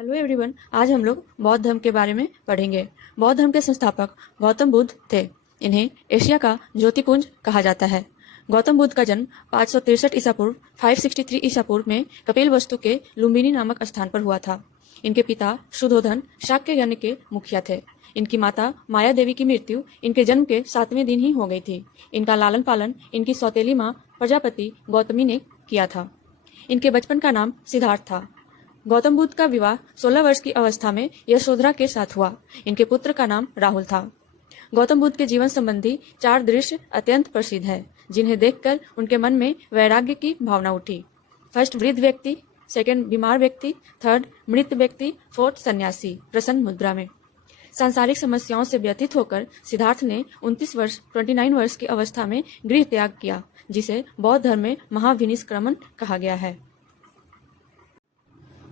Hello everyone, आज हम लोग बौद्ध धर्म के बारे में पढ़ेंगे। बौद्ध धर्म के संस्थापक गौतम बुद्ध थे। इन्हें एशिया का ज्योतिपुंज कहा जाता है। गौतम बुद्ध का जन्म 563 ईसा पूर्व 563 ईसा पूर्व में कपिलवस्तु के लुम्बिनी नामक स्थान पर हुआ था। इनके पिता शुद्धोधन शाक्य यज्ञ के मुखिया थे। इनकी माता माया देवी की मृत्यु इनके जन्म के 7वें दिन ही हो गई थी। इनका लालन पालन इनकी सौतेली माँ प्रजापति गौतमी ने किया था। इनके बचपन का नाम सिद्धार्थ था। गौतम बुद्ध का विवाह 16 वर्ष की अवस्था में यशोधरा के साथ हुआ। इनके पुत्र का नाम राहुल था। गौतम बुद्ध के जीवन संबंधी 4 दृश्य अत्यंत प्रसिद्ध है, जिन्हें देखकर उनके मन में वैराग्य की भावना उठी। फर्स्ट वृद्ध व्यक्ति, सेकंड बीमार व्यक्ति, थर्ड मृत व्यक्ति, फोर्थ सन्यासी प्रसन्न मुद्रा में। सांसारिक समस्याओं से व्यतीत होकर सिद्धार्थ ने 29 वर्ष की अवस्था में गृह त्याग किया, जिसे बौद्ध धर्म में महाविनिष्क्रमण कहा गया है।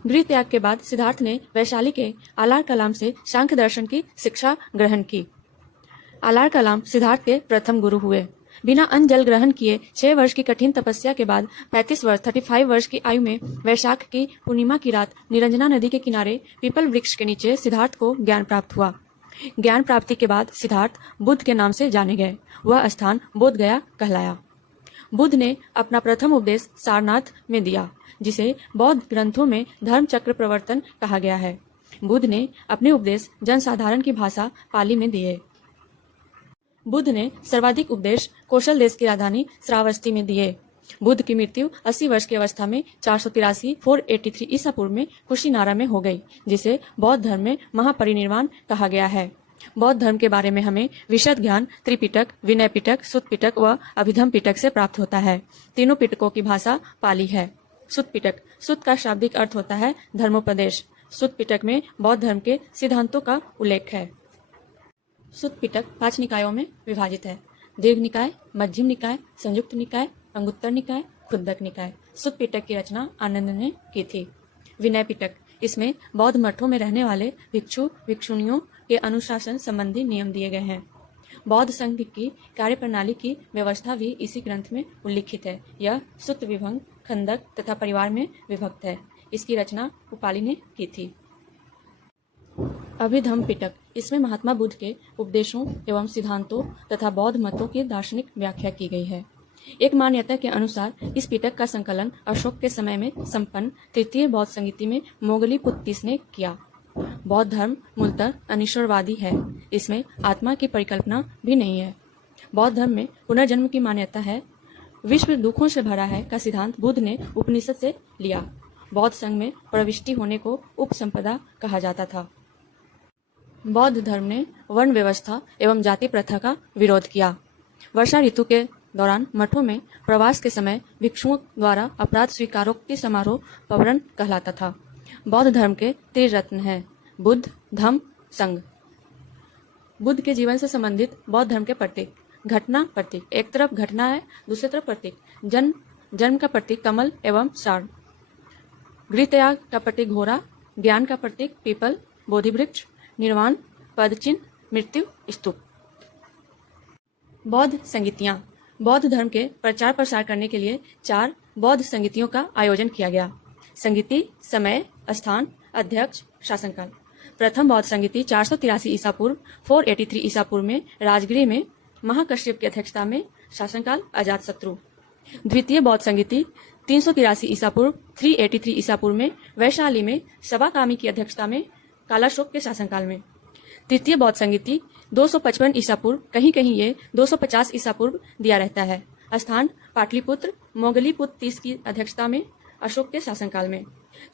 गृह त्याग के बाद सिद्धार्थ ने वैशाली के आलार कलाम से सांख्य दर्शन की शिक्षा ग्रहण की। आलार कलाम सिद्धार्थ के प्रथम गुरु हुए। बिना अन्न जल ग्रहण किए 6 वर्ष की कठिन तपस्या के बाद 35 वर्ष की आयु में वैशाख की पूर्णिमा की रात निरंजना नदी के किनारे पीपल वृक्ष के नीचे सिद्धार्थ को ज्ञान प्राप्त हुआ। ज्ञान प्राप्ति के बाद सिद्धार्थ बुद्ध के नाम से जाने गए। वह स्थान बोध गया कहलाया। बुद्ध ने अपना प्रथम उपदेश सारनाथ में दिया, जिसे बौद्ध ग्रंथों में धर्म चक्र प्रवर्तन कहा गया है। बुद्ध ने अपने उपदेश जनसाधारण की भाषा पाली में दिए। बुद्ध ने सर्वाधिक उपदेश कौशल देश की राजधानी श्रावस्ती में दिए। बुद्ध की मृत्यु 80 वर्ष की अवस्था में 483 ईसा पूर्व में कुशीनारा में हो गई, जिसे बौद्ध धर्म में महापरिनिर्वाण कहा गया है। बौद्ध धर्म के बारे में हमें विशद ज्ञान त्रिपिटक, विनय पिटक, सुत्त पिटक व अभिधम पिटक से प्राप्त होता है। तीनों पिटकों की भाषा पाली है। सुत्त पिटक, सुत्त का शाब्दिक अर्थ होता है धर्मोपदेश। सुत्त पिटक में बौद्ध धर्म के सिद्धांतों का उल्लेख है। सुत्त पिटक 5 निकायों में विभाजित है: दीर्घ निकाय, मध्यम निकाय, संयुक्त निकाय, अंगुत्तर निकाय, खुद्दक निकाय। सुत्त पिटक की रचना आनंद ने की थी। विनय पिटक, इसमें बौद्ध मठों में रहने वाले भिक्षु भिक्षुणियों के अनुशासन संबंधी नियम दिए गए हैं। बौद्ध संघ की कार्यप्रणाली की व्यवस्था भी इसी ग्रंथ में उल्लिखित है। यह सुत्त विभंग, खंडक तथा परिवार में विभक्त है। इसकी रचना उपाली ने की थी। अभिधम पिटक, इसमें महात्मा बुद्ध के उपदेशों एवं सिद्धांतों तथा बौद्ध मतों की दार्शनिक व्याख्या की गई है। एक मान्यता के अनुसार इस पिटक का संकलन अशोक के समय में संपन्न तृतीय बौद्ध संगीति में मोगलीपुत्तिस ने किया। बौद्ध धर्म मूलतः अनिश्वरवादी है। इसमें आत्मा की परिकल्पना भी नहीं है। बौद्ध धर्म में पुनर्जन्म की मान्यता है। विश्व दुखों से भरा है का सिद्धांत बुद्ध ने उपनिषद से लिया। बौद्ध संघ में प्रविष्टि होने को उपसंपदा कहा जाता था। बौद्ध धर्म ने वर्ण व्यवस्था एवं जाति प्रथा का विरोध किया। वर्षा ऋतु के दौरान मठों में प्रवास के समय भिक्षुओं द्वारा अपराध स्वीकारोक्ति समारोह पवरण कहलाता था। बौद्ध धर्म के त्रिरत्न हैं: बुद्ध, धम्म, संघ। बुद्ध के जीवन से संबंधित बौद्ध धर्म के प्रतीक: घटना प्रतीक, एक तरफ घटना है, दूसरी तरफ प्रतीक। जन्म का प्रतीक कमल एवं साढ़। गृह त्याग का प्रतीक घोड़ा। ज्ञान का प्रतीक पीपल, बोधि वृक्ष। निर्वाण, पदचिन्ह, मृत्यु, स्तूप। बौद्ध संगीतियां। बौद्ध धर्म के प्रचार प्रसार करने के लिए 4 बौद्ध संगीतियों का आयोजन किया गया। संगीति, समय, स्थान, अध्यक्ष, शासनकाल। प्रथम बौद्ध संगीति 483 ईसा पूर्व 483 ईसा पूर्व में राजगृह में महाकश्यप की अध्यक्षता में, शासनकाल अजातशत्रु। द्वितीय बौद्ध संगीति 383 ईसा पूर्व 383 ईसा पूर्व में वैशाली में सभाकामी की अध्यक्षता में, कालाशोक के शासनकाल में। तृतीय बौद्ध संगीति 255 ईसा पूर्व, कहीं कहीं ये 250 ईसा पूर्व दिया रहता है। स्थान पाटलिपुत्र, मोगलीपुत्तिस की अध्यक्षता में, अशोक के शासनकाल में।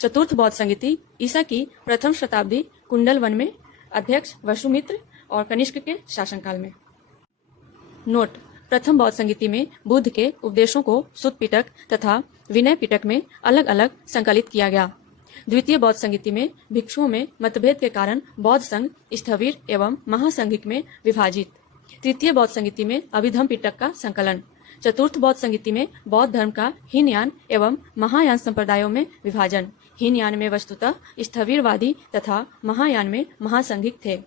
चतुर्थ बौद्ध संगीति ईसा की प्रथम शताब्दी, कुंडल वन में, अध्यक्ष वसुमित्र और कनिष्क के शासनकाल में। नोट: प्रथम बौद्ध संगीति में बुद्ध के उपदेशों को सुत्त पिटक तथा विनय पिटक में अलग अलग संकलित किया गया। द्वितीय बौद्ध संगीति में भिक्षुओं में मतभेद के कारण बौद्ध संघ स्थविर एवं महासंघिक में विभाजित। तृतीय बौद्ध संगीति में अभिधम पिटक का संकलन। चतुर्थ बौद्ध संगीति में बौद्ध धर्म का हीनयान एवं महायान संप्रदायों में विभाजन। हीनयान में वस्तुतः स्थविरवादी तथा महायान में महासंघिक थे।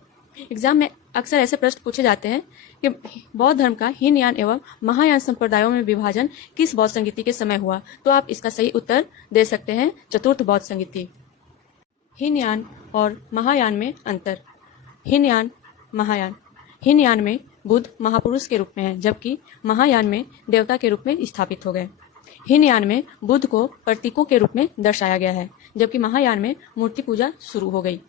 एग्जाम में अक्सर ऐसे प्रश्न पूछे जाते हैं कि बौद्ध धर्म का हीनयान एवं महायान संप्रदायों में विभाजन किस बौद्ध संगीति के समय हुआ, तो आप इसका सही उत्तर दे सकते हैं चतुर्थ बौद्ध संगीति। हीनयान और महायान में अंतर। हीनयान, महायान। हीनयान में बुद्ध महापुरुष के रूप में है, जबकि महायान में देवता के रूप में स्थापित हो गए। हीनयान में बुद्ध को प्रतीकों के रूप में दर्शाया गया है, जबकि महायान में मूर्ति पूजा शुरू हो गई।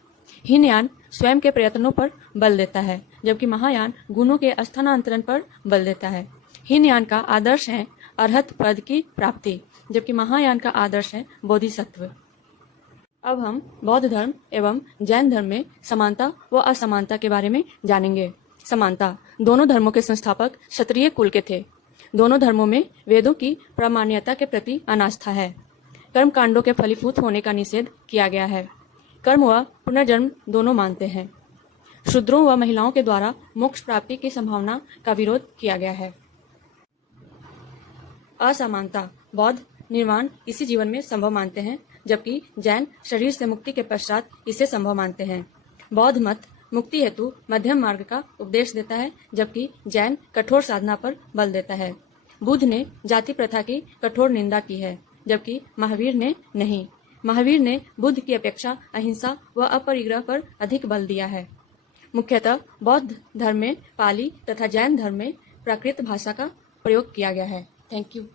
हीनयान स्वयं के प्रयत्नों पर बल देता है, जबकि महायान गुणों के स्थानांतरण पर बल देता है। हीनयान का आदर्श है अरहत पद की प्राप्ति, जबकि महायान का आदर्श है बोधिसत्व। अब हम बौद्ध धर्म एवं जैन धर्म में समानता व असमानता के बारे में जानेंगे। समानता। दोनों धर्मों के संस्थापक क्षत्रिय कुल के थे। दोनों धर्मों में वेदों की प्रामाण्यता के प्रति अनास्था है। कर्म कांडों के फलीभूत होने का निषेध किया गया है। कर्म व पुनर्जन्म दोनों मानते हैं। शूद्रों व महिलाओं के द्वारा मोक्ष प्राप्ति की संभावना का विरोध किया गया है। असमानता। बौद्ध निर्वाण इसी जीवन में संभव मानते हैं, जबकि जैन शरीर से मुक्ति के पश्चात इसे संभव मानते हैं। बौद्ध मत मुक्ति हेतु मध्यम मार्ग का उपदेश देता है, जबकि जैन कठोर साधना पर बल देता है। बुद्ध ने जाति प्रथा की कठोर निंदा की है, जबकि महावीर ने नहीं। महावीर ने बुद्ध की अपेक्षा अहिंसा व अपरिग्रह पर अधिक बल दिया है। मुख्यतः बौद्ध धर्म में पाली तथा जैन धर्म में प्राकृत भाषा का प्रयोग किया गया है। Thank you.